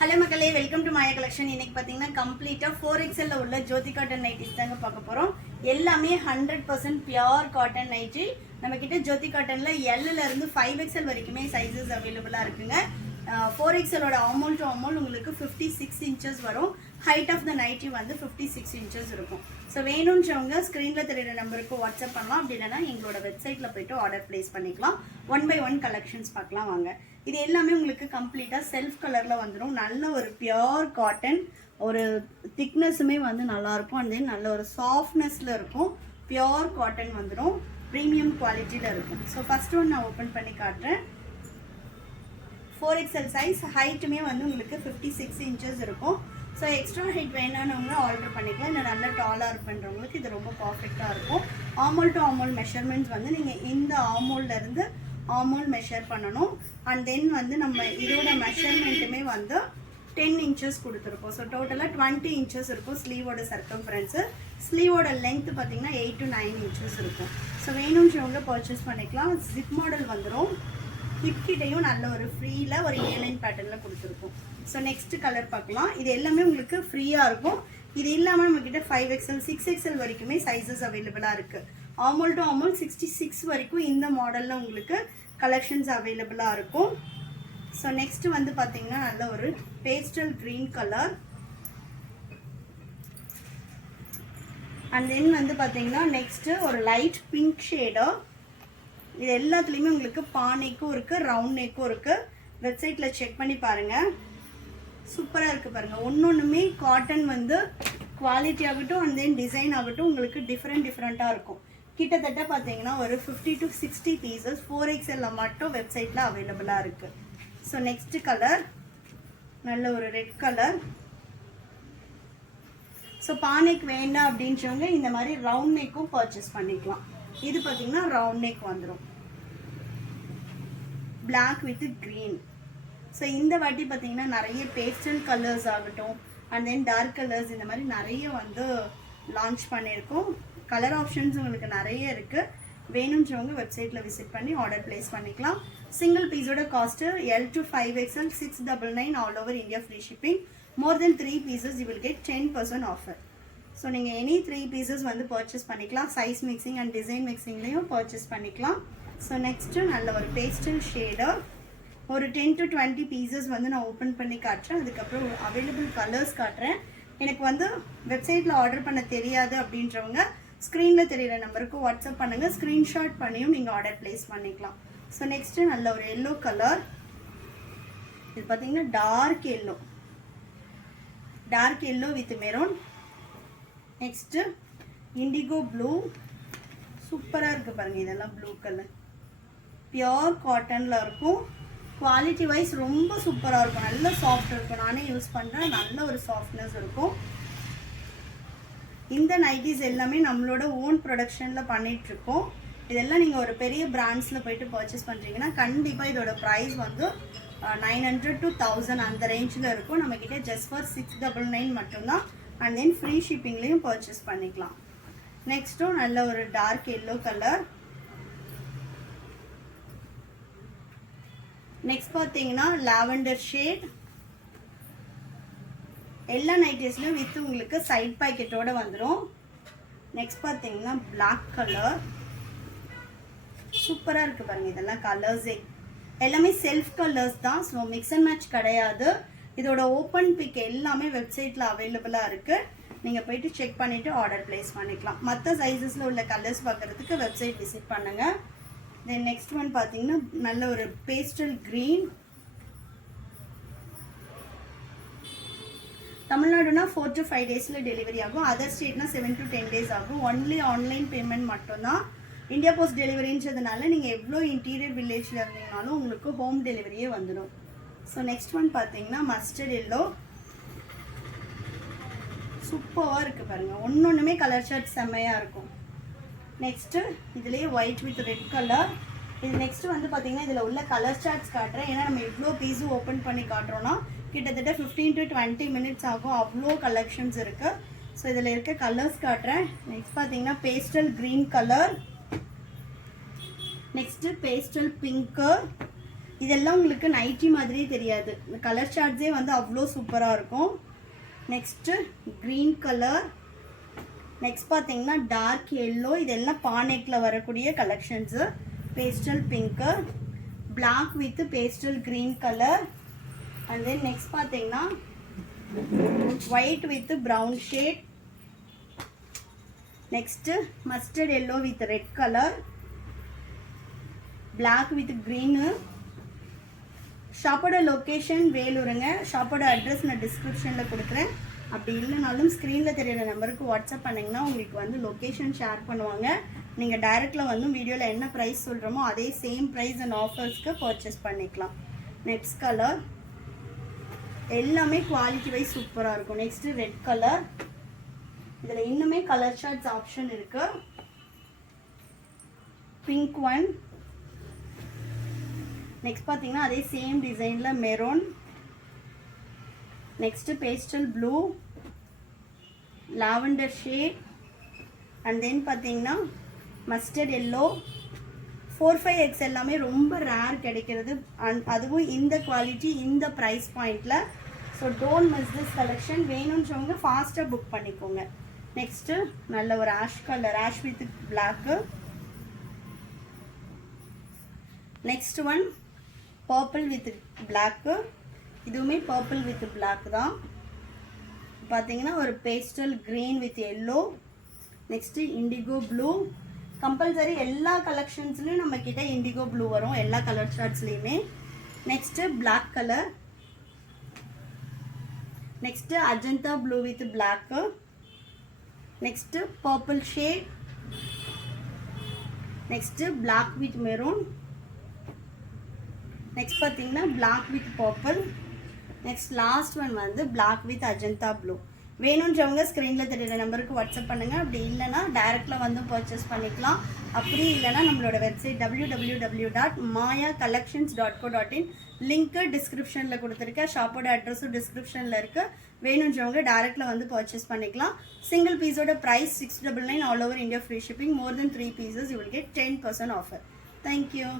Hello மக்களே, welcome to Maya collection. இன்னைக்கு பார்த்தீங்கன்னா கம்ப்ளீட்டாக 4XL உள்ள ஜோதி காட்டன் நைட்டிஸ் தாங்க பார்க்க போகிறோம். எல்லாமே 100% பியோர் காட்டன் நைட்டி. நம்ம கிட்ட ஜோதி காட்டனில் Lல இருந்து 5XL வரைக்குமே சைஸஸ் அவைலபிளாக இருக்குங்க. 4XLோட ஆமோல் டு ஆமோல் உங்களுக்கு 56 இன்ச்சஸ் வரும். ஹைட் ஆஃப் த நைட்டி வந்து 56 இன்ச்சஸ் இருக்கும். ஸோ வேணுன்றவங்க ஸ்க்ரீனில் தெரியுற நம்பருக்கு வாட்ஸ்அப் பண்ணலாம். அப்படி இல்லைனா எங்களோட வெப்சைட்டில் போய்ட்டு ஆர்டர் ப்ளேஸ் பண்ணிக்கலாம். 1 by 1 கலெக்ஷன்ஸ் பார்க்கலாம் வாங்க. இது எல்லாமே உங்களுக்கு கம்ப்ளீட்டாக செல்ஃப் கலரில் வந்துடும். நல்ல ஒரு பியோர் காட்டன், ஒரு திக்னஸுமே வந்து நல்லாயிருக்கும். அண்ட் தென் நல்ல ஒரு சாஃப்ட்னஸில் இருக்கும். பியோர் காட்டன் வந்துடும், ப்ரீமியம் குவாலிட்டியில் இருக்கும். ஸோ ஃபஸ்ட் ஒன் நான் ஓப்பன் பண்ணி காட்டுறேன். 4XL சைஸ், ஹைட்டுமே வந்து உங்களுக்கு 56 இன்ச்சஸ் இருக்கும். ஸோ எக்ஸ்ட்ரா ஹைட் வேணும்னவங்க ஆர்டர் பண்ணிக்கலாம். இல்லை நல்லா டாலாக இருப்பேன்றவங்களுக்கு இது ரொம்ப பர்ஃபெக்டாக இருக்கும். ஆமோல் டு ஆமோல் மெஷர்மெண்ட்ஸ் வந்து நீங்கள் இந்த ஆமோல்லேருந்து ஆமோல் மெஷர் பண்ணணும். அண்ட் தென் வந்து நம்ம இதோட மெஷர்மெண்ட்டுமே வந்து 10 இன்ச்சஸ் கொடுத்துருக்கோம். ஸோ டோட்டலாக 20 இன்ச்சஸ் இருக்கும் ஸ்லீவோட சர்க்கம்ஃபரன்ஸு. ஸ்லீவோட லென்த் பார்த்தீங்கன்னா 8 to 9 இன்ச்சஸ் இருக்கும். ஸோ வேணுன்றவங்க பர்ச்சேஸ் பண்ணிக்கலாம். ஜிப் மாடல் வந்துடும். ஹிப் கிட்டையும் நல்ல ஒரு ஃப்ரீயில் ஒரு ஏலைன் பேட்டர்னில் கொடுத்துருக்கோம். ஸோ நெக்ஸ்ட் கலர் பார்க்கலாம். இது எல்லாமே உங்களுக்கு ஃப்ரீயாக இருக்கும். இது இல்லாமல் நம்மக்கிட்ட 5XL 6XL வரைக்குமே சைஸஸ் அவைலபிளாக இருக்குது. ஆமோல் டு ஆமோல் 66 வரைக்கும் இந்த மாடலில் உங்களுக்கு கலெக்ஷன்ஸ் அவைலபிளாக இருக்கும். ஸோ நெக்ஸ்ட் வந்து பார்த்தீங்கன்னா நல்ல ஒரு பேஸ்டல் க்ரீன் கலர். அண்ட் தென் வந்து பார்த்தீங்கன்னா நெக்ஸ்ட்டு ஒரு லைட் பிங்க் ஷேடோ. இது எல்லாத்துலேயுமே உங்களுக்கு பானைக்கும் இருக்குது, ரவுண்ட் நெக்கும் இருக்குது. வெப்சைட்டில் செக் பண்ணி பாருங்கள். சூப்பராக இருக்குது பாருங்கள். ஒன்று காட்டன் வந்து குவாலிட்டி ஆகட்டும் அண்ட் தென் டிசைன் ஆகட்டும் உங்களுக்கு டிஃப்ரெண்ட்டாக இருக்கும். கிட்டத்தட்ட பார்த்தீங்கன்னா ஒரு 50 to 60 பீசஸ் 4XL மட்டும் வெப்சைட்டில் அவைலபிளாக இருக்குது. ஸோ நெக்ஸ்ட் கலர் நல்ல ஒரு ரெட் கலர். ஸோ பானைக்கு வேண்டாம் அப்படின்றவங்க இந்த மாதிரி ரவுண்ட் நெக்கும் பர்ச்சேஸ் பண்ணிக்கலாம். இது பார்த்தீங்கன்னா ரவுண்ட் நெக் வந்துடும், பிளாக் வித் க்ரீன். ஸோ இந்த வாட்டி பார்த்தீங்கன்னா நிறைய பேஸ்டல் கலர்ஸ் ஆகட்டும் அண்ட் தென் டார்க் கலர்ஸ் இந்த மாதிரி நிறைய வந்து லான்ச் பண்ணியிருக்கோம். கலர் ஆப்ஷன்ஸ் உங்களுக்கு நிறைய இருக்குது. வேணுன்றவங்க வெப்சைட்டில் விசிட் பண்ணி ஆர்டர் ப்ளேஸ் பண்ணிக்கலாம். சிங்கிள் பீஸோட cost L to 5XL 699 all over India free shipping. More than 3 pieces you will get 10% offer. So நீங்கள் எனி 3 pieces வந்து பர்ச்சேஸ் பண்ணிக்கலாம். சைஸ் மிக்சிங் அண்ட் டிசைன் மிக்சிங்லேயும் பர்ச்சேஸ் பண்ணிக்கலாம். ஸோ நெக்ஸ்ட்டு நல்ல ஒரு பேஸ்டல் ஷேடர். ஒரு 10 to 20 pieces வந்து நான் ஓப்பன் பண்ணி காட்டுறேன். அதுக்கப்புறம் அவைலபிள் கலர்ஸ் காட்டுறேன். எனக்கு வந்து வெப்சைட்டில் ஆர்டர் பண்ண தெரியாது அப்படின்றவங்க ஸ்க்ரீனில் தெரியிற நம்பருக்கு வாட்ஸ்அப் பண்ணுங்கள். ஸ்க்ரீன்ஷாட் பண்ணியும் நீங்கள் ஆர்டர் ப்ளேஸ் பண்ணிக்கலாம். ஸோ நெக்ஸ்ட்டு நல்ல ஒரு எல்லோ கலர். இது பார்த்தீங்கன்னா dark yellow with maroon. Next indigo blue. சூப்பராக இருக்குது பாருங்கள். இதெல்லாம் ப்ளூ கலர் பியோர் காட்டனில் இருக்கும். குவாலிட்டி வைஸ் ரொம்ப சூப்பராக இருக்கும். நல்ல சாஃப்ட் இருக்கும். நானே யூஸ் பண்ணுறேன். நல்ல ஒரு சாஃப்ட்னஸ் இருக்கும். இந்த நைட்டிஸ் எல்லாமே நம்மளோட ஓன் ப்ரொடக்ஷனில் பண்ணிகிட்ருக்கோம். இதெல்லாம் நீங்கள் ஒரு பெரிய பிராண்ட்ஸில் போய்ட்டு பர்ச்சேஸ் பண்ணுறீங்கன்னா கண்டிப்பாக இதோட ப்ரைஸ் வந்து 900 to 1000 அந்த ரேஞ்சில் இருக்கும். நம்மக்கிட்ட ஜஸ்ட் ஃபார் 699 மட்டும்தான். அண்ட் தென் ஃப்ரீ ஷிப்பிங்லேயும் பர்ச்சேஸ் பண்ணிக்கலாம். நெக்ஸ்ட்டும் நல்ல ஒரு டார்க் எல்லோ கலர். நெக்ஸ்ட் பார்த்தீங்கன்னா லாவெண்டர் ஷேட். எல்லா நைட்டிஸ்லையும் வித் உங்களுக்கு சைட் பாக்கெட்டோடு வந்துடும். நெக்ஸ்ட் பார்த்தீங்கன்னா பிளாக் கலர். சூப்பராக இருக்குது பாருங்கள். இதெல்லாம் கலர்ஸே எல்லாமே செல்ஃப் கலர்ஸ் தான். ஸோ மிக்ஸ் அண்ட் மேட்ச் கிடையாது. இதோட ஓப்பன் பிக் எல்லாமே வெப்சைட்டில் அவைலபிளாக இருக்குது. நீங்கள் போயிட்டு செக் பண்ணிவிட்டு ஆர்டர் ப்ளேஸ் பண்ணிக்கலாம். மற்ற சைஸஸில் உள்ள கலர்ஸ் பார்க்குறதுக்கு வெப்சைட் விசிட் பண்ணுங்கள். தென் நெக்ஸ்ட் ஒன் பார்த்தீங்கன்னா நல்ல ஒரு பேஸ்டல் க்ரீன். தமிழ்நாடுனா 4 to 5 டேஸில் டெலிவரி ஆகும். அதர் ஸ்டேட்னா 7 to 10 days ஆகும். ஒன்லி ஆன்லைன் பேமெண்ட் மட்டும்தான். இந்தியா போஸ்ட் டெலிவரின்றதுனால நீங்கள் எவ்வளோ இன்டீரியர் வில்லேஜில் இருந்தீங்கனாலும் உங்களுக்கு ஹோம் டெலிவரியே வந்துடும். ஸோ நெக்ஸ்ட் ஒன் பார்த்தீங்கன்னா மஸ்டர்ட் எல்லோ. சூப்பராக இருக்குது பாருங்கள். ஒன்றுமே கலர் ஷர்ட் செம்மையாக இருக்கும். நெக்ஸ்ட்டு இதுலேயே ஒயிட் வித் ரெட் கலர். இது நெக்ஸ்ட்டு வந்து பார்த்தீங்கன்னா இதில் உள்ள கலர் சார்ட்ஸ் காட்டுறேன். ஏன்னா நம்ம இவ்வளோ பீஸும் ஓப்பன் பண்ணி காட்டுறோன்னா கிட்டத்தட்ட 15 to 20 minutes ஆகும். அவ்வளோ கலெக்ஷன்ஸ் இருக்குது. ஸோ இதில் இருக்க கலர்ஸ் காட்டுறேன். நெக்ஸ்ட் பார்த்தீங்கன்னா pastel green colour. Next pastel pink. இதெல்லாம் உங்களுக்கு நைட்டி மாதிரியே தெரியாது. இந்த கலர் சார்ட்ஸே வந்து அவ்வளோ சூப்பராக இருக்கும். Next green colour. நெக்ஸ்ட் பார்த்தீங்கன்னா டார்க் எல்லோ. இதெல்லாம் பானெக்கில் வரக்கூடிய collections. Pastel pink, black with pastel green colour. And then next பார்த்தீங்கன்னா white with brown shade. Next mustard yellow with red colour, black with green. ஷாப்போட லொக்கேஷன் வேலூருங்க. ஷாப்போட address நான் டிஸ்கிரிப்ஷனில் கொடுக்குறேன். அப்படி இல்லைனாலும் ஸ்க்ரீனில் தெரியிற நம்பருக்கு வாட்ஸ்அப் பண்ணிங்கன்னா உங்களுக்கு வந்து லொக்கேஷன் ஷேர் பண்ணுவாங்க. நீங்கள் டைரெக்டில் வந்து வீடியோவில் என்ன ப்ரைஸ் சொல்கிறோமோ அதே சேம் ப்ரைஸ் அண்ட் ஆஃபர்ஸ்க்கு பர்ச்சேஸ் பண்ணிக்கலாம். நெக்ஸ்ட் கலர் எல்லாமே குவாலிட்டி வைஸ் சூப்பராக இருக்கும். Next red colour. இதில் இன்னுமே கலர் ஷார்ட்ஸ் ஆப்ஷன் இருக்குது. Pink one. நெக்ஸ்ட் பார்த்தீங்கன்னா அதே சேம் டிசைனில் maroon. Next pastel blue, lavender shade. And then பார்த்தீங்கன்னா மஸ்டர்ட் எல்லோ. 4-5X எல்லாமே ரொம்ப ரேர் கிடைக்கிறது. அதுவும் இந்த குவாலிட்டி இந்த ப்ரைஸ் பாயிண்டில். So don't miss this collection. வேணும்ன்றவங்க ஃபாஸ்ட்டாக புக் பண்ணிக்கோங்க. நெக்ஸ்ட்டு நல்ல ஒரு ash colour, ash with black. Next one purple with black. இதுவுமே பர்பிள் வித் பிளாக் தான். பார்த்தீங்கன்னா ஒரு pastel green with yellow. Next indigo blue. Compulsory எல்லா கலெக்ஷன்ஸ்லையும் நம்ம கிட்ட இண்டிகோ ப்ளூ வரும் எல்லா கலர் ஷார்ட்ஸ்லையுமே. Next black colour. Next Ajanta blue with black. Next purple shade. Next black with maroon. Next பார்த்தீங்கன்னா black with purple. Next last one வந்து black with Ajanta blue. வேணுன்றவங்க ஸ்க்ரீனில் தெரியுற நம்பருக்கு வாட்ஸ்அப் பண்ணுங்கள். அப்படி இல்லைனா டைரெக்டில் வந்து பர்ச்சேஸ் பண்ணிக்கலாம். அப்படி இல்லைனா நம்மளோட வெப்சைட் www.mayacollections.co.in லிங்க்கு டிஸ்கிரிப்ஷனில் கொடுத்துருக்கேன். ஷாப்போட அட்ரஸும் டிஸ்கிரிப்ஷனில் இருக்குது. வேணுன்றவங்க டைரெக்டில் வந்து பர்ச்சேஸ் பண்ணிக்கலாம். சிங்கிள் பீஸோட price 699 all over India free shipping. More than 3 pieces you will get 10% offer. Thank you.